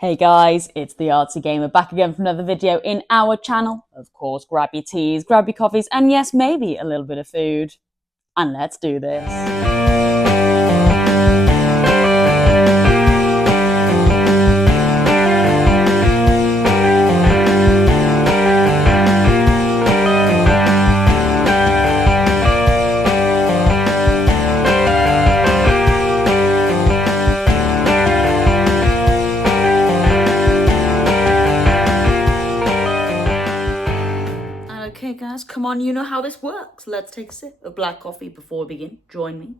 Hey guys, it's the Artsy Gamer back again for another video in our channel. Of course, grab your teas, grab your coffees, and yes, maybe a little bit of food. And let's do this. Okay guys, come on, you know how this works. Let's take a sip of black coffee before we begin. Join me.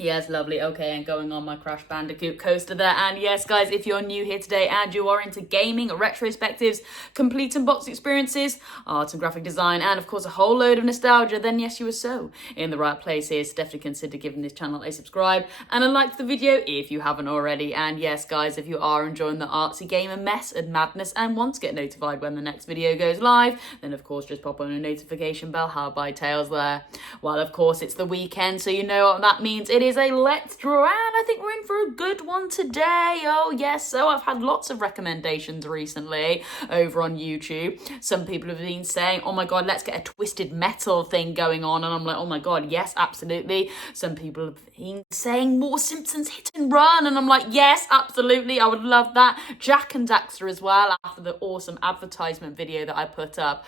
Yes, lovely. Okay, and going on my Crash Bandicoot coaster there. And yes, guys, if you're new here today and you are into gaming, retrospectives, complete unboxed experiences, art and graphic design, and of course a whole load of nostalgia, then yes, you are so in the right place here. So definitely consider giving this channel a subscribe and a like to the video if you haven't already. And yes, guys, if you are enjoying the Artsy Gamer mess and madness and want to get notified when the next video goes live, then of course just pop on a notification bell. How by tails there. Well, of course, it's the weekend, so you know what that means. It is a let's draw, and I think we're in for a good one today. Oh yes, so I've had lots of recommendations recently over on YouTube. Some people have been saying, oh my god, let's get a twisted metal thing going on, and I'm like, oh my god, yes, absolutely. Some people have been saying more Simpsons Hit and Run, and I'm like, yes, absolutely, I would love that. Jack and Daxter as well, after the awesome advertisement video that I put up.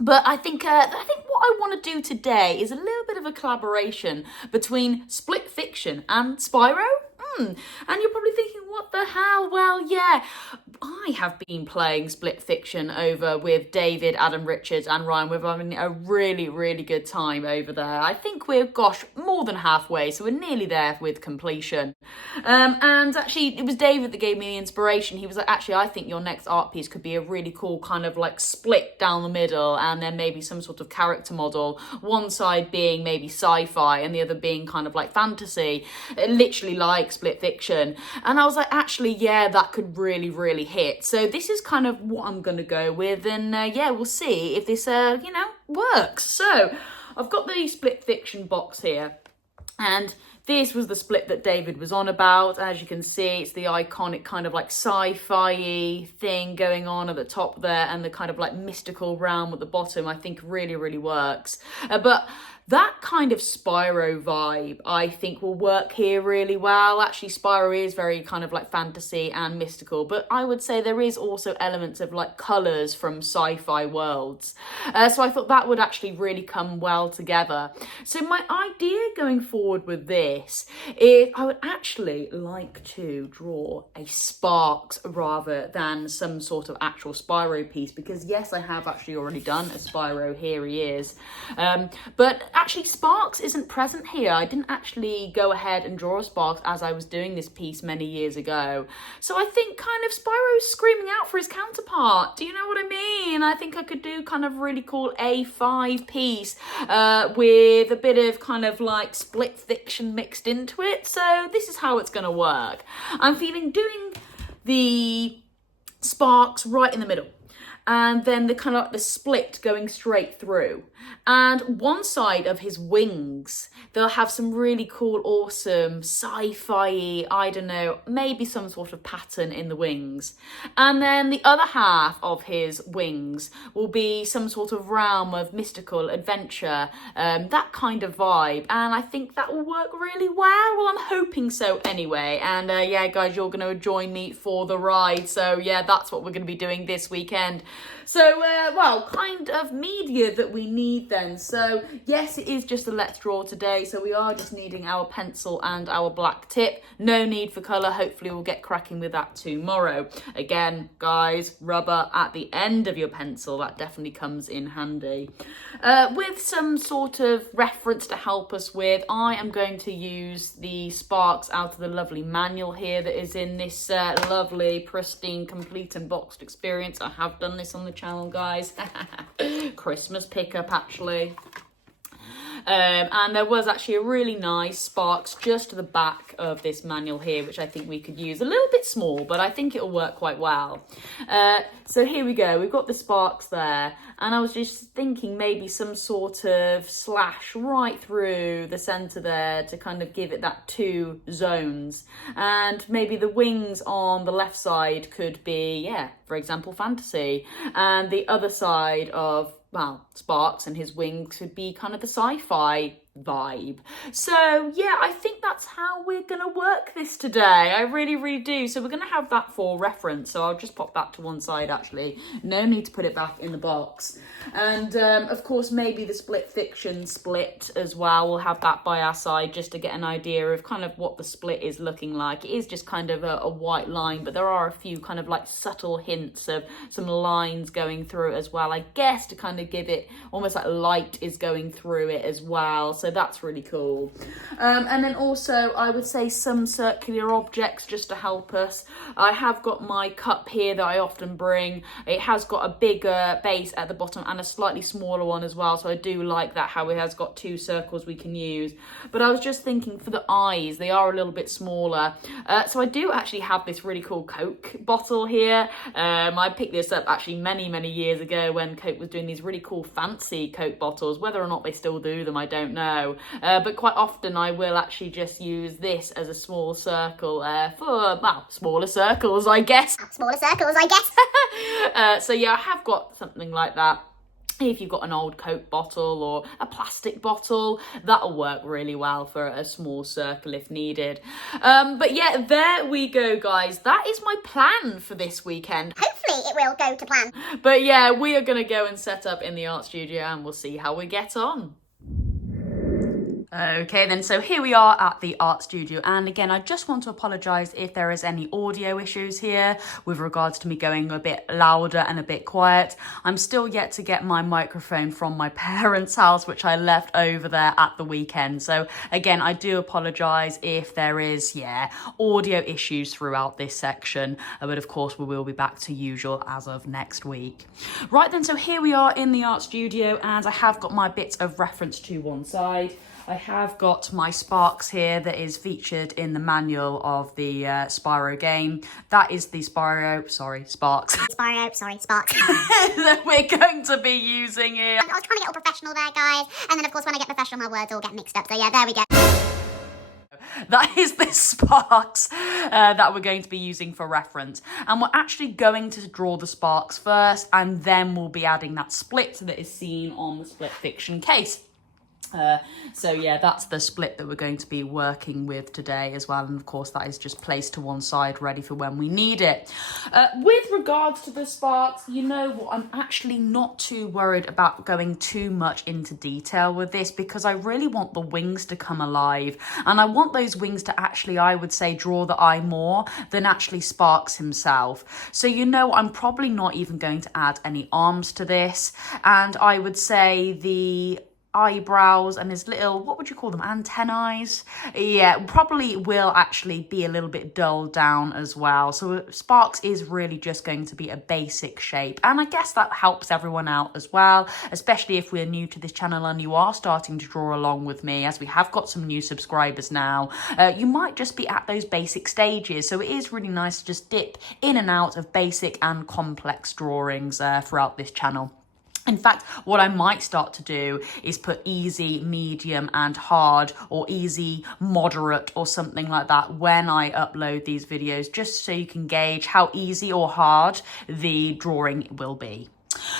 But I think what I want to do today is a little bit of a collaboration between Split Fiction and SPYRO. And you're probably thinking, what the hell? Well, yeah, I have been playing Split Fiction over with David, Adam Richards and Ryan. We're having a really, really good time over there. I think we're, gosh, more than halfway, so we're nearly there with completion. And actually, it was David that gave me the inspiration. He was like, actually, I think your next art piece could be a really cool kind of like split down the middle, and then maybe some sort of character model. One side being maybe sci-fi and the other being kind of like fantasy, literally like Split Fiction. And I was like, actually, yeah, that could really, really hit. So this is kind of what I'm going to go with. And yeah, we'll see if this, works. So I've got the Split Fiction box here. And this was the split that David was on about. As you can see, it's the iconic kind of like sci-fi thing going on at the top there, and the kind of like mystical realm at the bottom, I think really, really works. But that kind of Spyro vibe, I think, will work here really well. Actually, Spyro is very kind of like fantasy and mystical, but I would say there is also elements of like colours from sci-fi worlds. So I thought that would actually really come well together. So my idea going forward with this is I would actually like to draw a Sparks rather than some sort of actual Spyro piece, because yes, I have actually already done a Spyro. Here he is. But actually, Sparks isn't present here. I didn't actually go ahead and draw a Sparks as I was doing this piece many years ago. So I think kind of Spyro's screaming out for his counterpart. Do you know what I mean? I think I could do kind of really cool A5 piece with a bit of kind of like Split Fiction mixed into it. So this is how it's going to work. I'm feeling doing the Sparks right in the middle, and then the kind of like the split going straight through. And one side of his wings, they'll have some really cool, awesome sci-fi, I don't know, maybe some sort of pattern in the wings. And then the other half of his wings will be some sort of realm of mystical adventure, that kind of vibe. And I think that will work really well. Well, I'm hoping so anyway. And yeah, guys, you're going to join me for the ride. So yeah, that's what we're going to be doing this weekend. So, well, kind of media that we need then. So, yes, it is just a let's draw today. So we are just needing our pencil and our black tip. No need for colour. Hopefully we'll get cracking with that tomorrow. Again, guys, rubber at the end of your pencil. That definitely comes in handy. With some sort of reference to help us with, I am going to use the Sparks out of the lovely manual here that is in this lovely, pristine, complete and boxed experience. I have done this on the channel, guys. Christmas pickup, actually. And there was actually a really nice Sparks just to the back of this manual here, which I think we could use. A little bit small, but I think it'll work quite well. So here we go. We've got the Sparks there, and I was just thinking maybe some sort of slash right through the centre there to kind of give it that 2 zones. And maybe the wings on the left side could be, yeah, for example, fantasy. And the other side of, well, Sparks and his wings could be kind of the sci-fi vibe. So yeah, I think that's how we're gonna work this today. I really do. So we're gonna have that for reference, so I'll just pop that to one side. Actually, no need to put it back in the box. And of course, maybe the split fiction split as well, we'll have that by our side just to get an idea of kind of what the split is looking like. It is just kind of a white line, but there are a few kind of like subtle hints of some lines going through it as well, I guess, to kind of give it almost like light is going through it as well. So that's really cool. And then also I would say some circular objects just to help us. I have got my cup here that I often bring. It has got a bigger base at the bottom and a slightly smaller one as well. So I do like that, how it has got 2 circles we can use. But I was just thinking for the eyes, they are a little bit smaller. So I do actually have this really cool Coke bottle here. I picked this up actually many years ago when Coke was doing these really cool fancy Coke bottles. Whether or not they still do them, I don't know. But quite often I will actually just use this as a small circle for, well, smaller circles, I guess. Smaller circles, I guess. So yeah, I have got something like that. If you've got an old Coke bottle or a plastic bottle, that'll work really well for a small circle if needed. But yeah, there we go, guys. That is my plan for this weekend. Hopefully it will go to plan. But yeah, we are going to go and set up in the art studio and we'll see how we get on. Okay then, so here we are at the art studio, and again I just want to apologise if there is any audio issues here with regards to me going a bit louder and a bit quiet. I'm still yet to get my microphone from my parents' house, which I left over there at the weekend. So again, I do apologise if there is, audio issues throughout this section, but of course we will be back to usual as of next week. Right then, so here we are in the art studio, and I have got my bits of reference to one side. I have got my Sparks here that is featured in the manual of the SPYRO game. That is the Sparks. SPYRO, sorry, Sparks. That we're going to be using here. I was trying to get all professional there, guys. And then, of course, when I get professional, my words all get mixed up. So, yeah, there we go. That is the Sparks that we're going to be using for reference. And we're actually going to draw the Sparks first, and then we'll be adding that split that is seen on the split fiction case. So yeah, that's the split that we're going to be working with today as well, and of course that is just placed to one side ready for when we need it. With regards to the Sparks, you know what, I'm actually not too worried about going too much into detail with this, because I really want the wings to come alive, and I want those wings to actually, I would say, draw the eye more than actually Sparks himself. So you know, I'm probably not even going to add any arms to this, and I would say the eyebrows and his little, what would you call them, antennae? Yeah, probably will actually be a little bit dulled down as well. So Sparks is really just going to be a basic shape, and I guess that helps everyone out as well, especially if we're new to this channel and you are starting to draw along with me, as we have got some new subscribers now. You might just be at those basic stages, so it is really nice to just dip in and out of basic and complex drawings throughout this channel. In fact, what I might start to do is put easy, medium and hard, or easy, moderate or something like that when I upload these videos, just so you can gauge how easy or hard the drawing will be.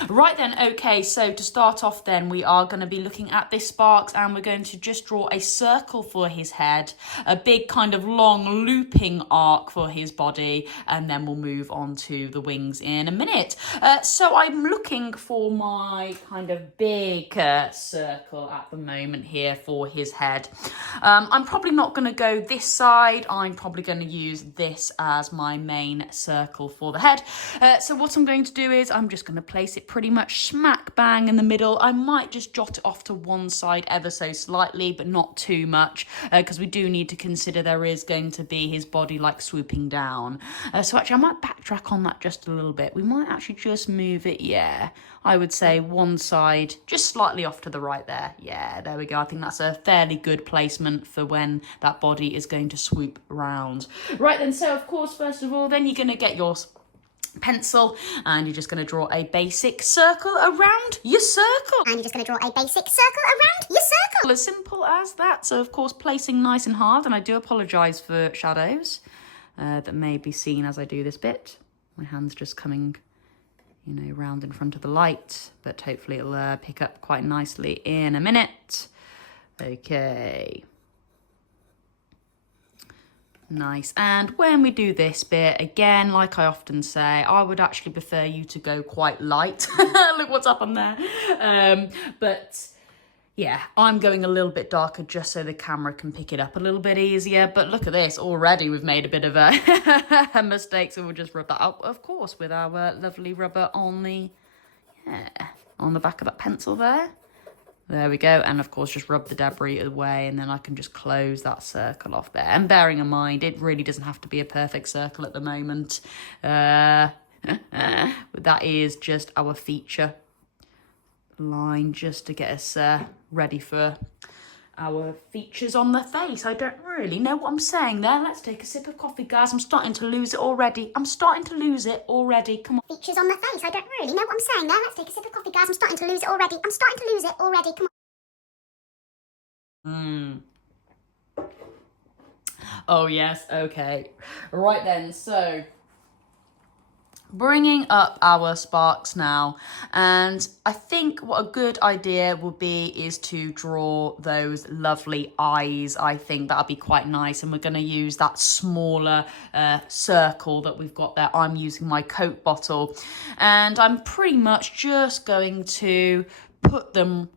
Right then, okay, so to start off then, we are going to be looking at this Sparks, and we're going to just draw a circle for his head, a big kind of long looping arc for his body, and then we'll move on to the wings in a minute. So I'm looking for my kind of big circle at the moment here for his head. I'm probably not going to go this side. I'm probably going to use this as my main circle for the head. So what I'm going to do is I'm just going to place it pretty much smack bang in the middle. I might just jot it off to one side ever so slightly, but not too much, because we do need to consider there is going to be his body like swooping down. So actually I might backtrack on that just a little bit. We might actually just move it, yeah, I would say one side just slightly off to the right there. Yeah, there we go. I think that's a fairly good placement for when that body is going to swoop round. Right then, so of course, first of all, then you're going to get your pencil and you're just going to draw a basic circle around your circle. And you're just going to draw a basic circle around your circle. As simple as that. So of course, placing nice and hard, and I do apologise for shadows that may be seen as I do this bit. My hand's just coming, you know, round in front of the light, but hopefully it'll pick up quite nicely in a minute. Okay. Nice. And when we do this bit, again, like I often say, I would actually prefer you to go quite light. Look what's up on there. But yeah, I'm going a little bit darker just so the camera can pick it up a little bit easier. But look at this, already we've made a bit of a mistake. So we'll just rub that up, of course, with our lovely rubber on the, on the back of that pencil there. There we go. And of course, just rub the debris away, and then I can just close that circle off there. And bearing in mind, it really doesn't have to be a perfect circle at the moment. That is just our feature line, just to get us ready for our features on the face. I don't really know what I'm saying there. Let's take a sip of coffee, guys. I'm starting to lose it already. I'm starting to lose it already. Come on. Features on the face. I don't really know what I'm saying there. Let's take a sip of coffee, guys. I'm starting to lose it already. I'm starting to lose it already. Come on. Oh, yes. Okay. Right then. So, bringing up our sparks now, and I think what a good idea would be is to draw those lovely eyes. I think that'll be quite nice, and we're going to use that smaller circle that we've got there. I'm using my Coke bottle, and I'm pretty much just going to put them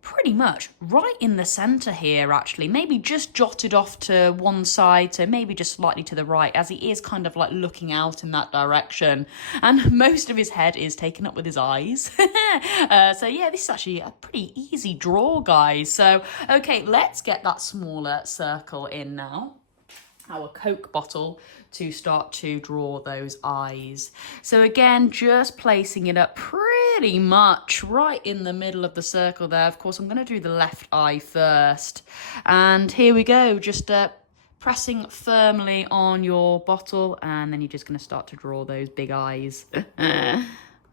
pretty much right in the center here, actually. Maybe just jotted off to one side, so maybe just slightly to the right, as he is kind of like looking out in that direction. And most of his head is taken up with his eyes. So yeah, this is actually a pretty easy draw, guys. So, okay, let's get that smaller circle in now. Our Coke bottle to start to draw those eyes. So again, just placing it up pretty much right in the middle of the circle there. Of course, I'm going to do the left eye first. And here we go, just pressing firmly on your bottle, and then you're just going to start to draw those big eyes.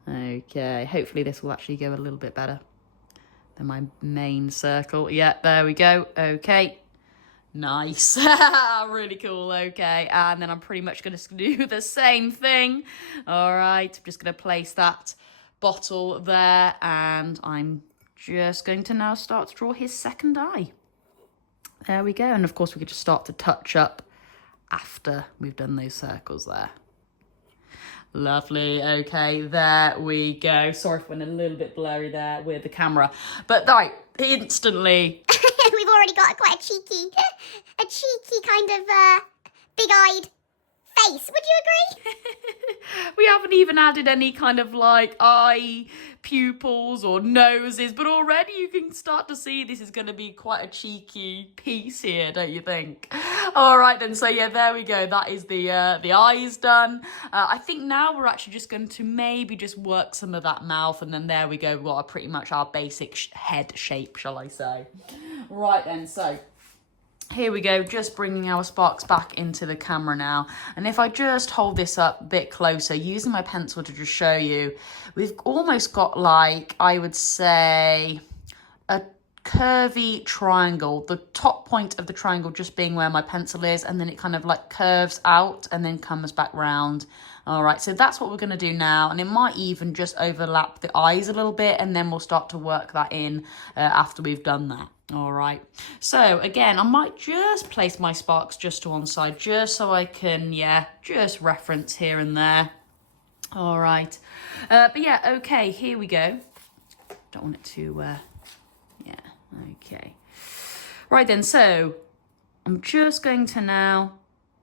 Okay, hopefully this will actually go a little bit better than my main circle. Yeah, there we go. Okay. Nice. Really cool. Okay, and then I'm pretty much going to do the same thing. All right, I'm just going to place that bottle there, and I'm just going to now start to draw his second eye. There we go. And of course we could just start to touch up after we've done those circles there. Lovely. Okay, there we go. Sorry if I went a little bit blurry there with the camera, but right, instantly We've already got quite a cheeky kind of big-eyed face. Would you agree? We haven't even added any kind of like eye pupils or noses, but already you can start to see this is going to be quite a cheeky piece here, don't you think? All right then, so yeah, there we go. That is the eyes done. I think now we're actually just going to maybe just work some of that mouth, and then there we go. We've got pretty much our basic head shape, shall I say. Right then, so here we go, just bringing our sparks back into the camera now. And if I just hold this up a bit closer, using my pencil to just show you, we've almost got like, I would say, a curvy triangle. The top point of the triangle just being where my pencil is, and then it kind of like curves out and then comes back round. All right, so that's what we're going to do now, and it might even just overlap the eyes a little bit, and then we'll start to work that in after we've done that. All right, so again, I might just place my sparks just to one side, just so I can, yeah, just reference here and there. All right, but yeah, okay, here we go. Don't want it to, yeah, okay. Right then, so I'm just going to now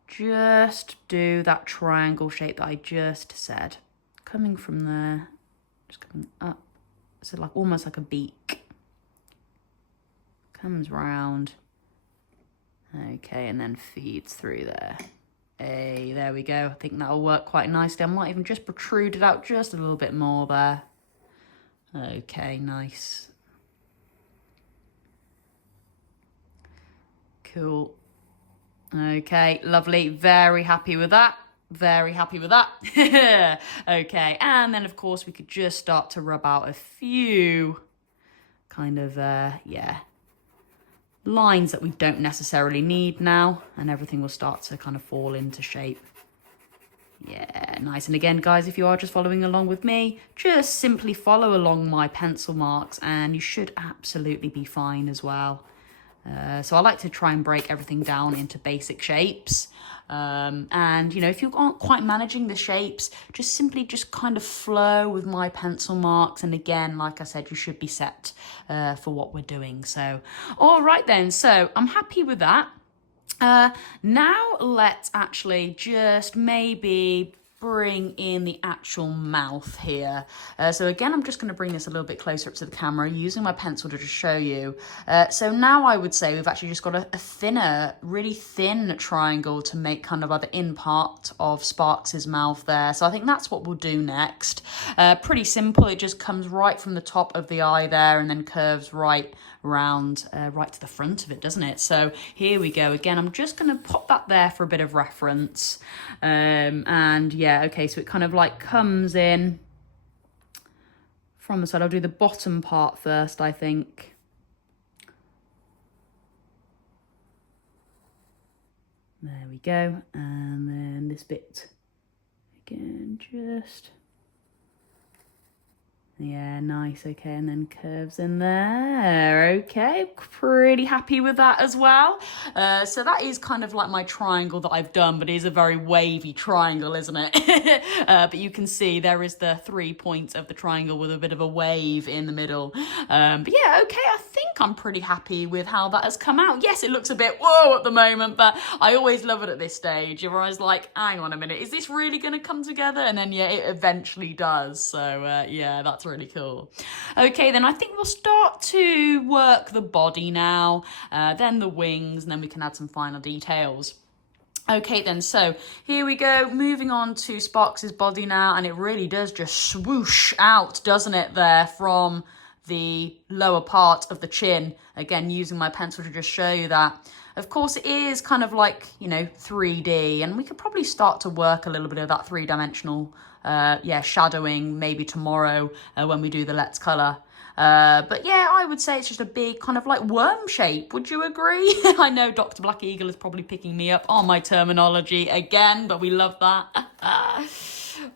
just do that triangle shape that I just said. Coming from there, Just coming up. So like almost like a beak. Comes round. Okay, and then feeds through there. Hey, there we go. I think that'll work quite nicely. I might even just protrude it out just a little bit more there. Okay, nice. Cool. Okay, lovely. Very happy with that. Very happy with that. Okay, and then of course we could just start to rub out a few kind of, yeah, lines that we don't necessarily need now, and everything will start to kind of fall into shape. Yeah, nice. And again, guys, if you are just following along with me, just simply follow along my pencil marks and you should absolutely be fine as well. So I like to try and break everything down into basic shapes. And, you know, if you aren't quite managing the shapes, just simply just kind of flow with my pencil marks. And again, like I said, you should be set for what we're doing. So, all right then. So I'm happy with that. Now let's actually just maybe bring in the actual mouth here. So again, I'm just going to bring this a little bit closer up to the camera using my pencil to just show you. So now I would say we've actually just got a thinner, really thin triangle to make kind of the in part of Sparks's mouth there. So I think that's what we'll do next. Pretty simple. It just comes right from the top of the eye there and then curves right round right to the front of it, doesn't it? So here we go. Again, I'm just going to pop that there for a bit of reference. And yeah, okay, so it kind of like comes in from the side. I'll do the bottom part first, I think. There we go. And then this bit again, just... Yeah, nice. Okay, and then curves in there. Okay, pretty happy with that as well. So that is kind of like my triangle that I've done, but it is a very wavy triangle, isn't it? But you can see there is the 3 points of the triangle with a bit of a wave in the middle. But yeah, okay, I think I'm pretty happy with how that has come out. Yes, it looks a bit whoa at the moment, but I always love it at this stage. You're always like, hang on a minute, is this really going to come together? And then, yeah, it eventually does. So, yeah, that's really cool. Okay, then I think we'll start to work the body now, then the wings, and then we can add some final details. Okay then, so here we go, moving on to Sparks's body now, and it really does just swoosh out, doesn't it, there from the lower part of the chin. Again, using my pencil to just show you that. Of course, it is kind of like, you know, 3D, and we could probably start to work a little bit of that three-dimensional shadowing maybe tomorrow when we do the Let's Colour. But yeah, I would say it's just a big kind of like worm shape. Would you agree? I know Dr. Black Eagle is probably picking me up on my terminology again, but we love that.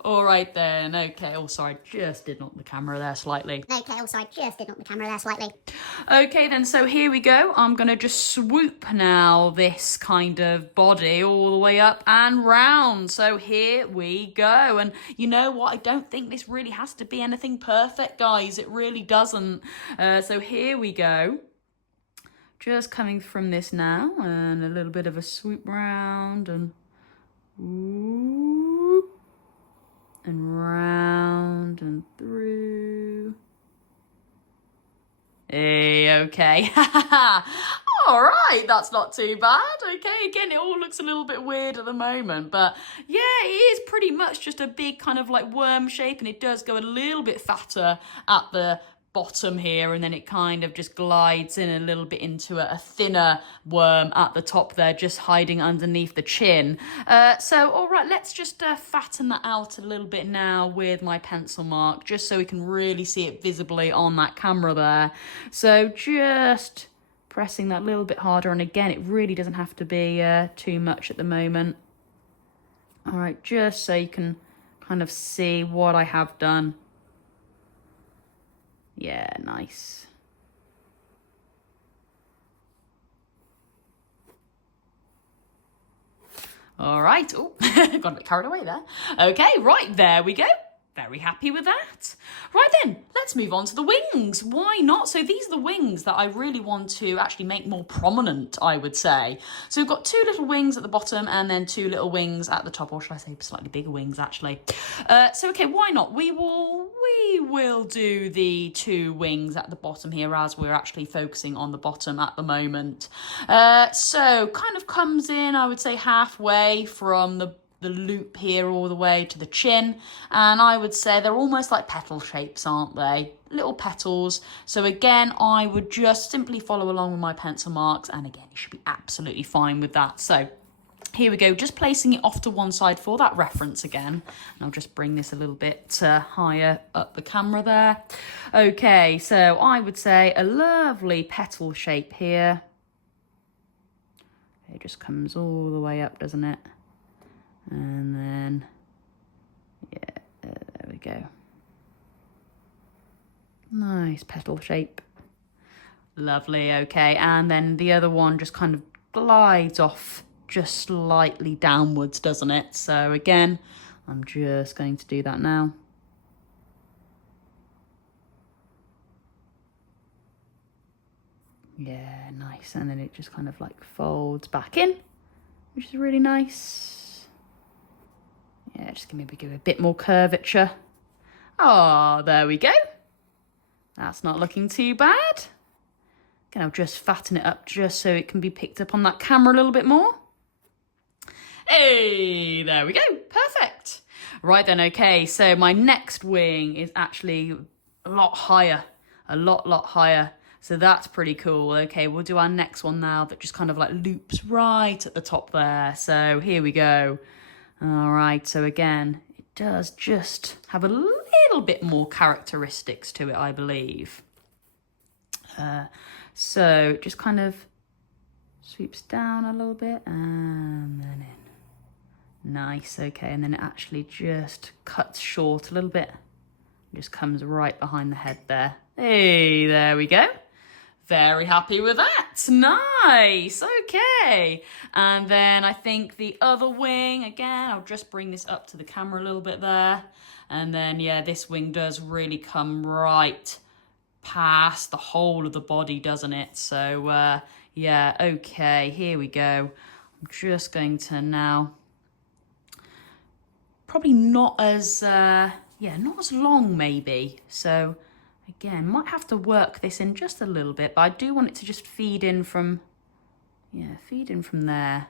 All right then. Okay. Oh, sorry. Just did knock the camera there slightly. Okay, oh sorry, just did knock the camera there slightly. Okay then, so here we go. I'm going to just swoop now this kind of body all the way up and round. So here we go. And you know what? I don't think this really has to be anything perfect, guys. It really doesn't. So here we go. Just coming from this now, and a little bit of a swoop round and whoop, and round and through. Hey, okay. All right, that's not too bad. Okay, again, it all looks a little bit weird at the moment, but yeah, it is pretty much just a big kind of like worm shape, and it does go a little bit fatter at the bottom here, and then it kind of just glides in a little bit into a thinner worm at the top there, just hiding underneath the chin. So all right, let's just fatten that out a little bit now with my pencil mark, just so we can really see it visibly on that camera there. So just pressing that a little bit harder, and again, it really doesn't have to be too much at the moment. All right, just so you can kind of see what I have done. Yeah, nice. All right. Oh, got a bit carried away there. Okay, right, there we go. Very happy with that. Right then, let's move on to the wings. Why not? So these are the wings that I really want to actually make more prominent, I would say. So we've got 2 little wings at the bottom and then 2 little wings at the top, or should I say slightly bigger wings actually. So okay, why not? We will do the 2 wings at the bottom here, as we're actually focusing on the bottom at the moment. So kind of comes in, I would say, halfway from the loop here all the way to the chin, and I would say they're almost like petal shapes, aren't they? Little petals. So again, I would just simply follow along with my pencil marks, and again, you should be absolutely fine with that. So here we go, just placing it off to one side for that reference again. And I'll just bring this a little bit higher up the camera there. Okay, so I would say a lovely petal shape here. It just comes all the way up, doesn't it? And then, yeah, there we go. Nice petal shape. Lovely, okay. And then the other one just kind of glides off just slightly downwards, doesn't it? So again, I'm just going to do that now. Yeah, nice. And then it just kind of like folds back in, which is really nice. Yeah, just maybe give it a bit more curvature. Oh, there we go. That's not looking too bad. Again, I'll just fatten it up just so it can be picked up on that camera a little bit more. Hey, there we go. Perfect. Right then, okay, so my next wing is actually a lot higher. A lot higher. So that's pretty cool. Okay, we'll do our next one now that just kind of like loops right at the top there. So here we go. All right, so again, it does just have a little bit more characteristics to it, I believe. So it just kind of sweeps down a little bit and then in. Nice, okay, and then it actually just cuts short a little bit. Just comes right behind the head there. Hey, there we go. Very happy with that. Nice. Okay. And then I think the other wing, again, I'll just bring this up to the camera a little bit there. And then, yeah, this wing does really come right past the whole of the body, doesn't it? So, yeah, okay, here we go. I'm just going to now, probably not as, not as long maybe. So, again, might have to work this in just a little bit, but I do want it to just feed in from there.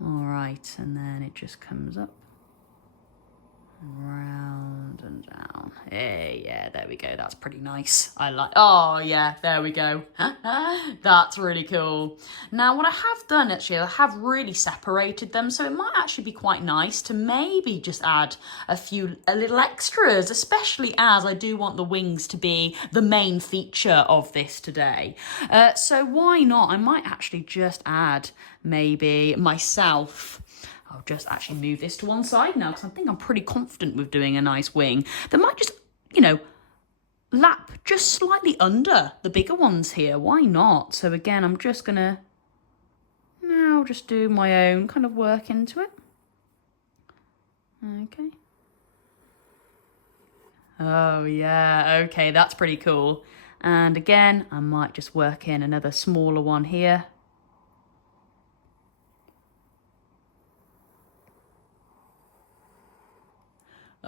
All right, and then it just comes up, round and down. Hey, yeah, there we go. That's pretty nice. I like, oh yeah, there we go. That's really cool. Now, what I have done actually, I have really separated them, so it might actually be quite nice to maybe just add a little extras, especially as I do want the wings to be the main feature of this today. So why not? I might actually just add maybe myself. I'll just actually move this to one side now because I think I'm pretty confident with doing a nice wing that might just, lap just slightly under the bigger ones here. Why not? So again, I'm just going to now just do my own kind of work into it. Okay. Oh, yeah. Okay, that's pretty cool. And again, I might just work in another smaller one here.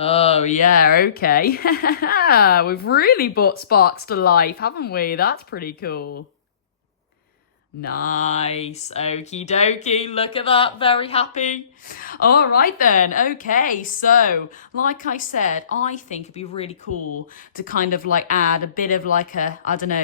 Oh, yeah, okay. We've really brought Sparks to life, haven't we? That's pretty cool. Nice. Okie dokie. Look at that. Very happy. All right then. Okay. So, like I said, I think it'd be really cool to kind of like add a bit of like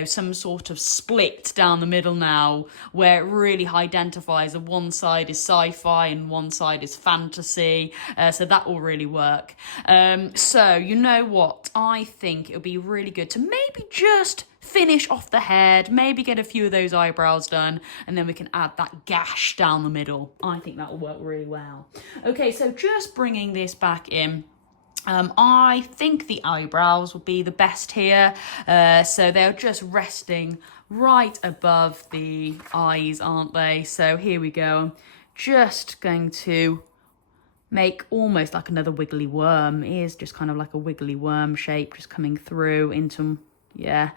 some sort of split down the middle now where it really identifies that one side is sci-fi and one side is fantasy. So that will really work. So you know what? I think it would be really good to maybe just finish off the head, maybe get a few of those eyebrows done, and then we can add that gash down the middle. I think that will work really well. Okay, so just bringing this back in. I think the eyebrows will be the best here. So they're just resting right above the eyes, aren't they? So here we go. I'm just going to make almost like another wiggly worm. It is just kind of like a wiggly worm shape just coming through into, yeah.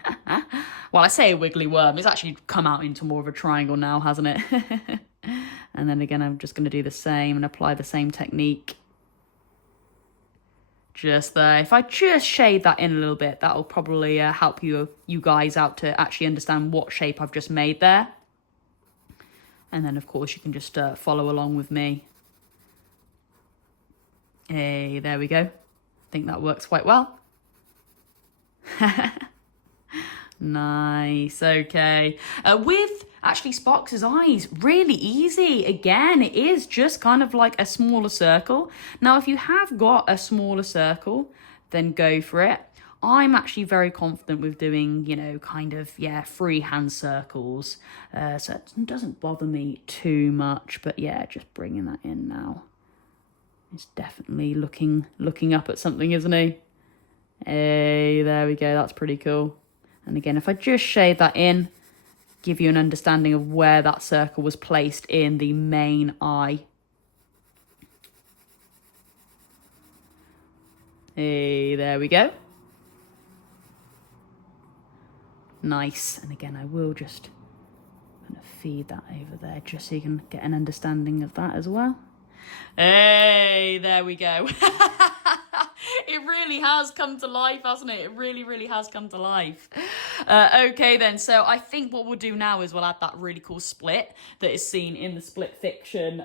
Well, I say a wiggly worm. It's actually come out into more of a triangle now, hasn't it? And then again, I'm just going to do the same and apply the same technique. Just there. If I just shade that in a little bit, that'll probably help you guys out to actually understand what shape I've just made there. And then, of course, you can just follow along with me. Hey, there we go. I think that works quite well. Nice, okay. With actually Sparks' eyes, really easy. Again, it is just kind of like a smaller circle. Now, if you have got a smaller circle, then go for it. I'm actually very confident with doing, you know, kind of, yeah, freehand circles. So it doesn't bother me too much, but yeah, just bringing that in now. It's definitely looking up at something, isn't he? Hey, there we go. That's pretty cool. And again, if I just shade that in, give you an understanding of where that circle was placed in the main eye. Hey, there we go. Nice. And again, I will just kind of feed that over there just so you can get an understanding of that as well. Hey, there we go. It really has come to life, hasn't it? It really, really has come to life. Okay, then. So I think what we'll do now is we'll add that really cool split that is seen in the Split Fiction,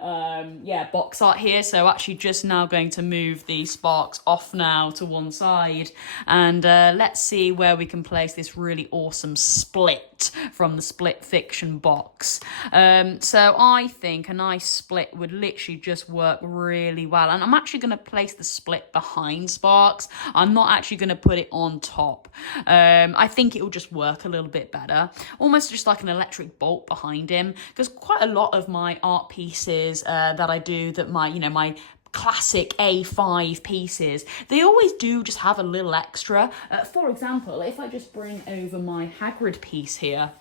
box art here. So actually just now going to move the sparks off now to one side. And let's see where we can place this really awesome split from the Split Fiction box. So I think a nice split would literally just work really well. And I'm actually going to place the split behind Sparks. I'm not actually going to put it on top. I think it will just work a little bit better. Almost just like an electric bolt behind him. Because quite a lot of my art pieces that I do, that my classic A5 pieces, they always do just have a little extra. For example, if I just bring over my Hagrid piece here,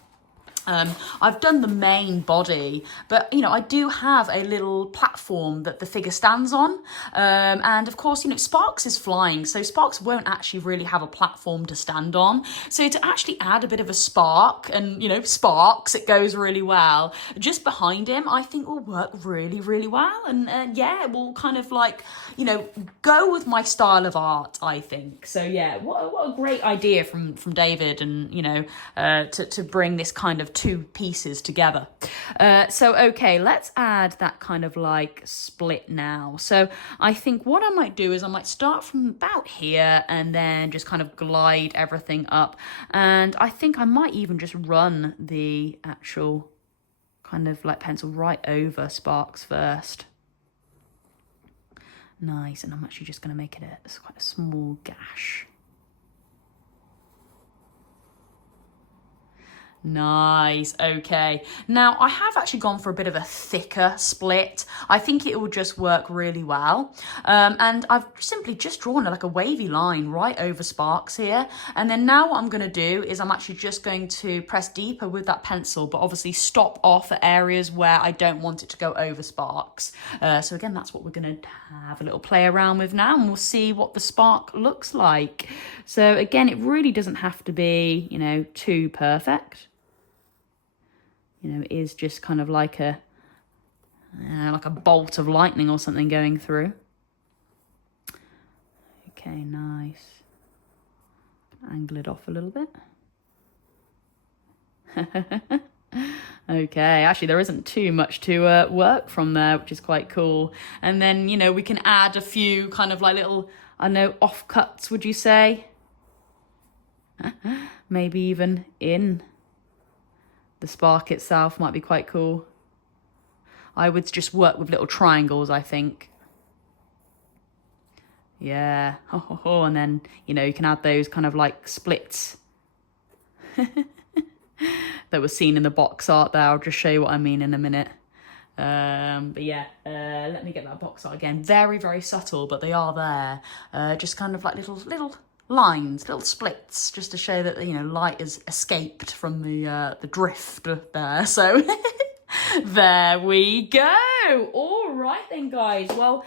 I've done the main body, but, you know, I do have a little platform that the figure stands on. And of course, you know, Sparks is flying, so Sparks won't actually really have a platform to stand on. So to actually add a bit of a spark and, you know, Sparks, it goes really well. Just behind him, I think will work really, really well. And yeah, it will kind of like, you know, go with my style of art, I think. So yeah, what a great idea from David, and, you know, to bring this kind of two pieces together. So okay, let's add that kind of like split now. So I think what I might do is I might start from about here and then just kind of glide everything up, and I think I might even just run the actual kind of like pencil right over Sparks first. Nice. And I'm actually just going to make it quite a small gash. Nice, okay. Now, I have actually gone for a bit of a thicker split. I think it will just work really well. And I've simply just drawn like a wavy line right over Sparks here. And then now what I'm going to do is I'm actually just going to press deeper with that pencil, but obviously stop off at areas where I don't want it to go over Sparks. So again, that's what we're going to have a little play around with now, and we'll see what the spark looks like. So again, it really doesn't have to be, you know, too perfect. You know, it is just kind of like a bolt of lightning or something going through. Okay, nice. Angle it off a little bit. Okay, actually there isn't too much to work from there, which is quite cool. And then, you know, we can add a few kind of like little, I don't know, offcuts, would you say? Maybe even in the spark itself might be quite cool. I would just work with little triangles, I think. Yeah. And then, you know, you can add those kind of like splits that were seen in the box art there. I'll just show you what I mean in a minute. But yeah, let me get that box art again. Very, very subtle, but they are there. Just kind of like little lines, little splits, just to show that, you know, light has escaped from the drift there. So there we go. All right then, guys. Well,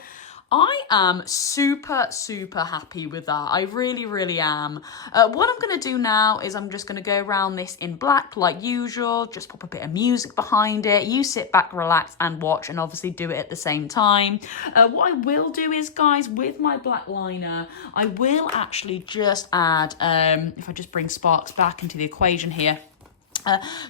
I am super, super happy with that. I really, really am. What I'm going to do now is I'm just going to go around this in black like usual, just pop a bit of music behind it. You sit back, relax and watch, and obviously do it at the same time. What I will do is, guys, with my black liner, I will actually just add, if I just bring Sparks back into the equation here,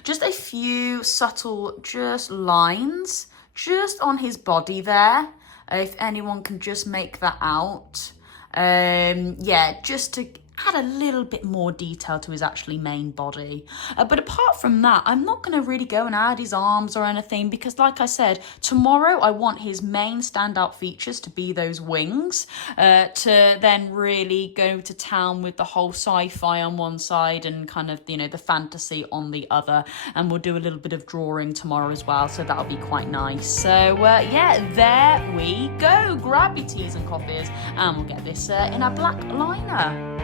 just a few subtle just lines just on his body there. If anyone can just make that out. Yeah, just to add a little bit more detail to his actually main body. But apart from that, I'm not going to really go and add his arms or anything, because like I said, tomorrow I want his main standout features to be those wings, to then really go to town with the whole sci-fi on one side and kind of, you know, the fantasy on the other. And we'll do a little bit of drawing tomorrow as well, so that'll be quite nice. So yeah, there we go. Grab your teas and coffees and we'll get this in our black liner.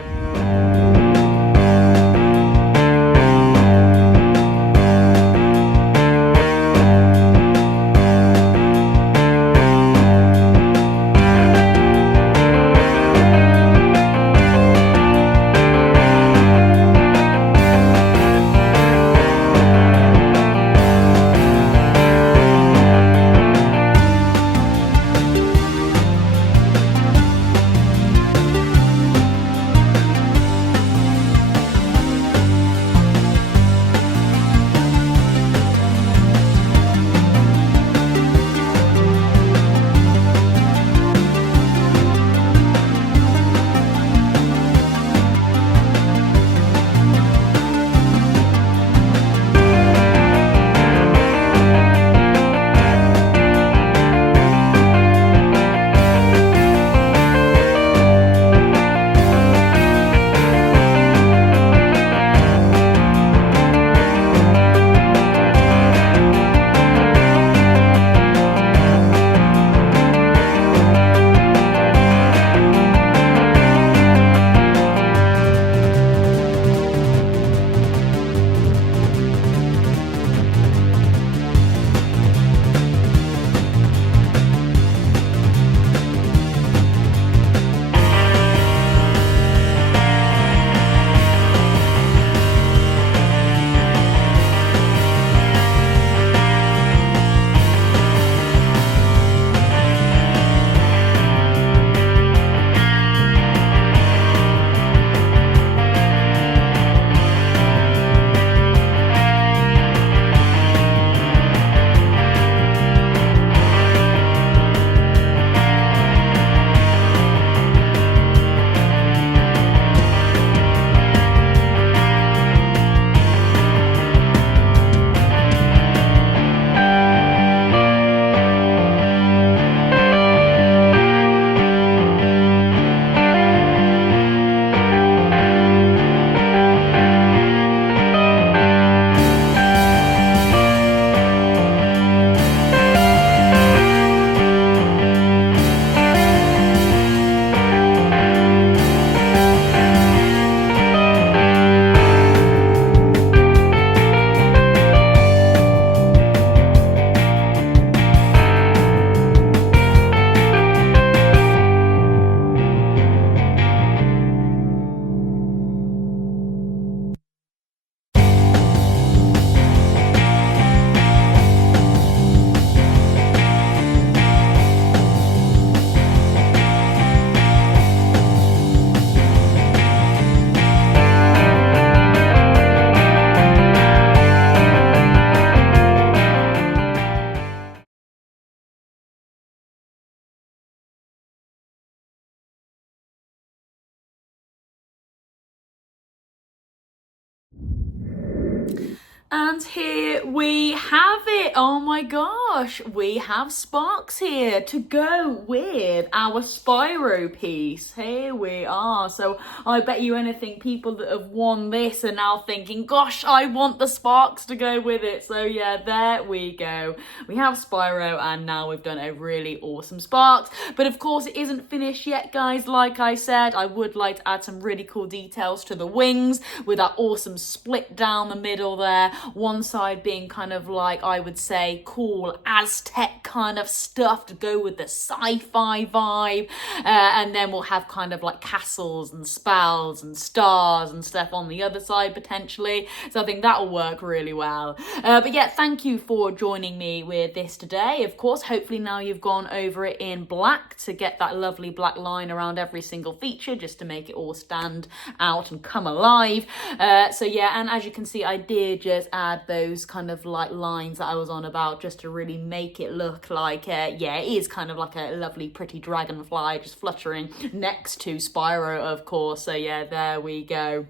And here we have it. Oh my gosh, we have Sparks here to go with our Spyro piece. Here we are. So I bet you anything people that have won this are now thinking, gosh, I want the Sparks to go with it. So yeah, there we go. We have Spyro and now we've done a really awesome Sparks. But of course it isn't finished yet, guys. Like I said, I would like to add some really cool details to the wings with that awesome split down the middle there. One side being kind of like, I would say, cool Aztec kind of stuff to go with the sci-fi vibe. And then we'll have kind of like castles and spells and stars and stuff on the other side potentially. So I think that will work really well. But yeah, thank you for joining me with this today. Of course, hopefully now you've gone over it in black to get that lovely black line around every single feature just to make it all stand out and come alive. So yeah, and as you can see, I did just add those kind of like lines that I was on about just to really make it look like, yeah, it is kind of like a lovely pretty dragonfly just fluttering next to Spyro, of course. So yeah, there we go.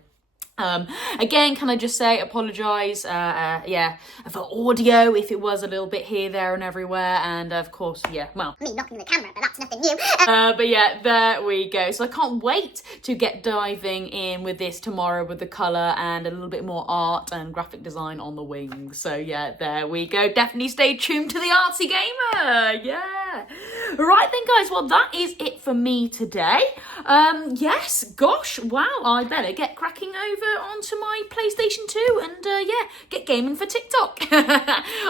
Again, can I just say apologise yeah, for audio if it was a little bit here, there and everywhere, and of course, yeah, well, Me knocking the camera, but that's nothing new. but yeah, there we go. So I can't wait to get diving in with this tomorrow with the colour and a little bit more art and graphic design on the wings. So yeah, there we go. Definitely stay tuned to the Artsy Gamer. Yeah. Right then, guys. Well, that is it for me today. Yes, gosh, wow, I better get cracking over onto my PlayStation 2 and yeah, get gaming for TikTok.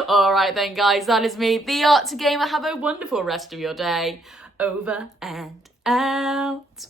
All right then, guys, that is me, the Artsy Gamer. Have a wonderful rest of your day. Over and out.